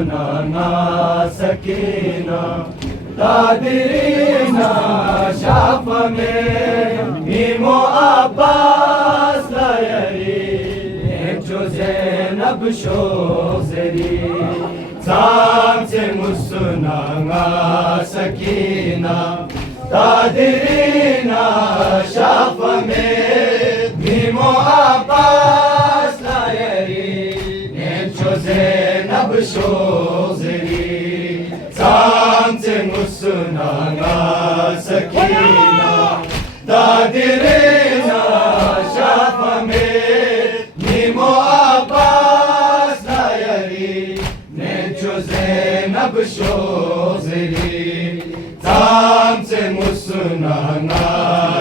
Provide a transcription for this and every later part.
Sunana Sakina Tadirina Shafame Mimo Abbas Layari Zainab Shozeri Zamze Musunana Sakina Tadirina Shafame Mimo Abbas Layari Zainab Shozeri Zamze Musunana Sakina Tadirina Shafame Mimo Abbas Layari Zainab Shozeri Zamze Musunana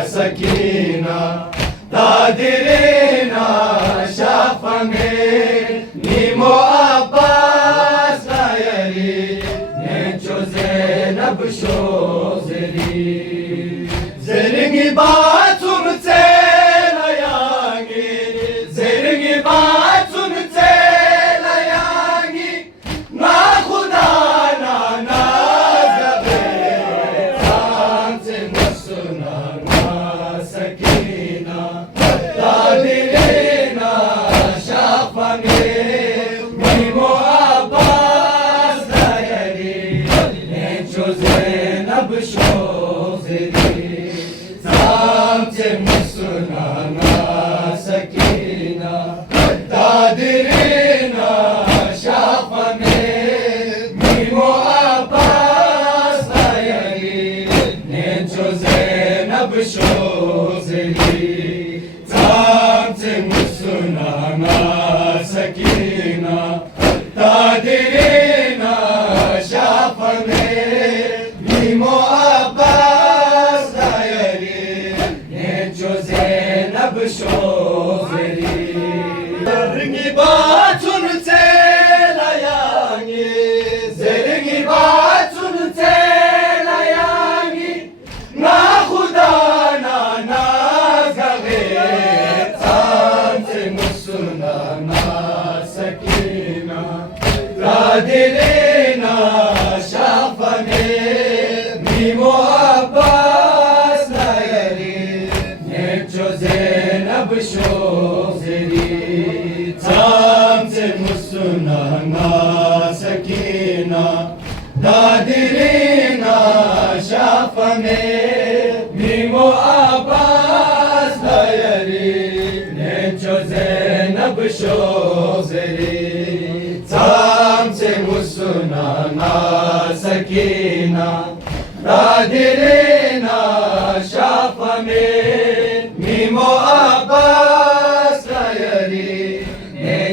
Sakina Tadirina Shafame Mimo Abbas Layari Zainab Shozeri Zeringi batum tselayangi Zeringi batum tselayangi Na khuda na nazgabe Zamze musunana sakina Tadirina shafame Mimo Abbas Layari Zainab Shozeri Zamze musunana sakina Tadirina shafame Mimo Abbas Layari Zainab Shozeri Zamze musunana sakina Tadirina shafame Mimo Abbas Layari Zainab Shozeri Zeringi batun tselayangi Zeringi batun tselayangi Na khuda na nazgabe Zamze musunana sakina Tadirina shafame Mimo Abbas Layari Zainab Shozeri Zamze musunana sakina Tadirina shafame Mimo Abbas Layari Zainab Shozeri Zamze musunana sakina Tadirina shafame Mimo Abbas Layari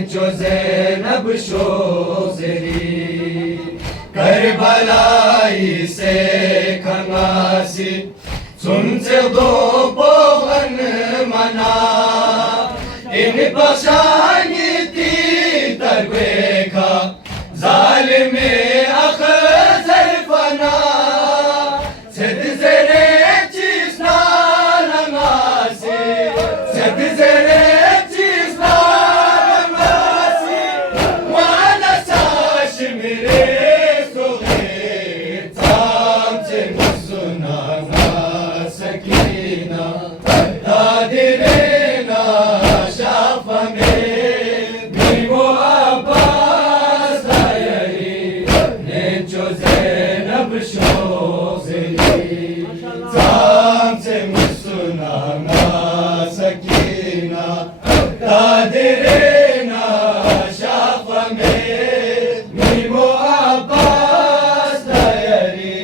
Zainab Shozeri Karbala'i se kangasi Sunze do boğan mana İn başani ti tarveka Zalimi akhzar fana Sed zere chisna namasi Sed zere chisna namasi Wana sashmire soghir Zamze musunana sakina Tadirina shafame Mimo Abbas Layari Zainab Shozeri Zamze musunana sakina Tadirina shafame Mimo Abbas Layari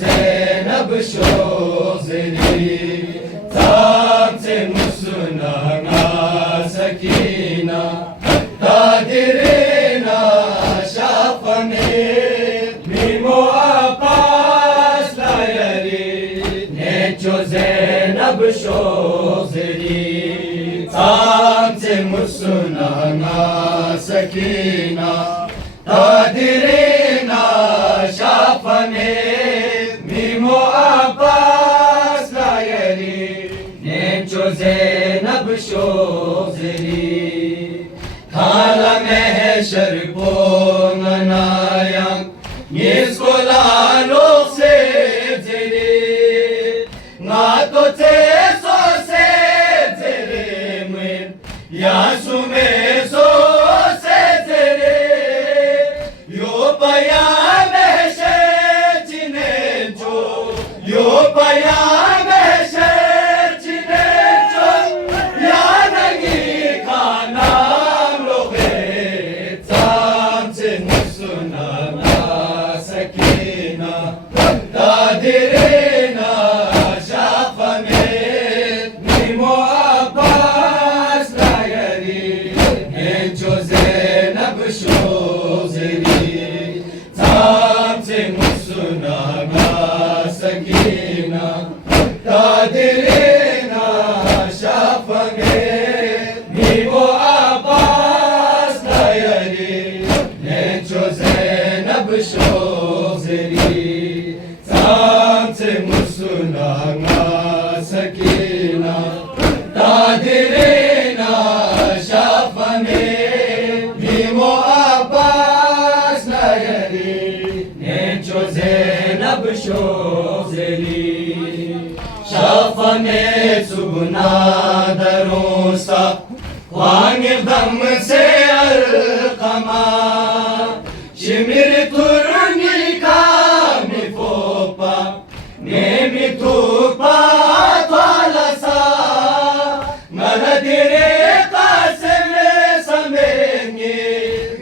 Zainab Shozeri Zamze musunana sakina Tadirina shafame Mimo Abbas Layari Zainab Shozeri Zamze musunana sakina Tadirina shafame Mimo Abbas Layari Zainab Shozeri Hala mahshar ko manayam Niskolalo se zere Nga to te so se zere mwen Yasume so se zere Yo paya mahshar chine jo Yo paya mahshar chine jo Yanagi khana loge Tamse musunana sakina Tadirena shafamet Nimo abbas layari Enchoze nabshozeri Tamse musunana sakina Tadirena shafamet Nimo abbas layari Enchoze nabshozeri Tamse musunana sakina Tadirena shafamet Nimo abbas layari Enchoze nabshozeri Shafamet subna darosa Khwangir dam se alqama Shimir turni kami fopa Nemi tupa twalasa Ngaladire kaseme samengi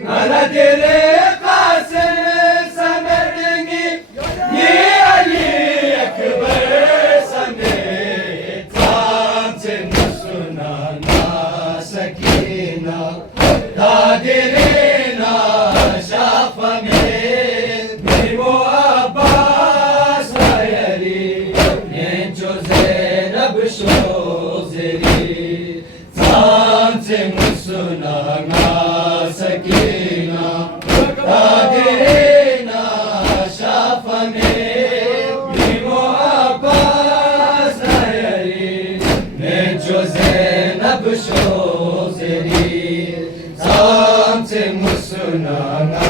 Ngaladire kaseme samengi Ni Ali Akbar same Tamse musunana sakina Tadirena shafamet Nimo abbas layari Nenchoze nabshozeri Tamse musunana sakina Tadirena shafamet Nimo abbas layari Nenchoze nabshozeri Tamse musunana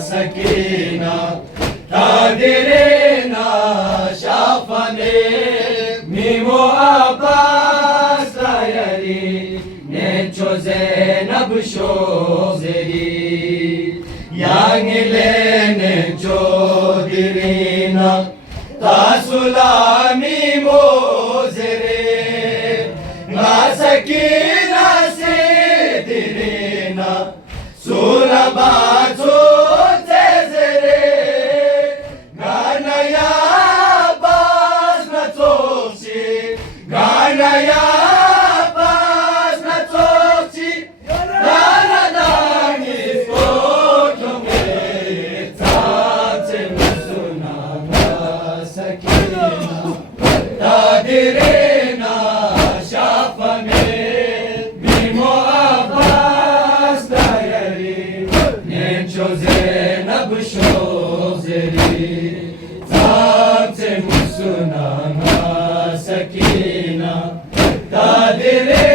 sakina Tadirena shafamet Nimo abbas layari Nenchoze nabshozeri Yangile nencho dirina Tasulami mozere Sakina se dirina Surabato tezere Ganaya bas na tosi Ganaya bas na tosi Gana dani skokyome Tate musunana sakina Tadirena shafamet Nimo abbas layari Nenchoze nabshozeri Tamse musunana sakina Tadirena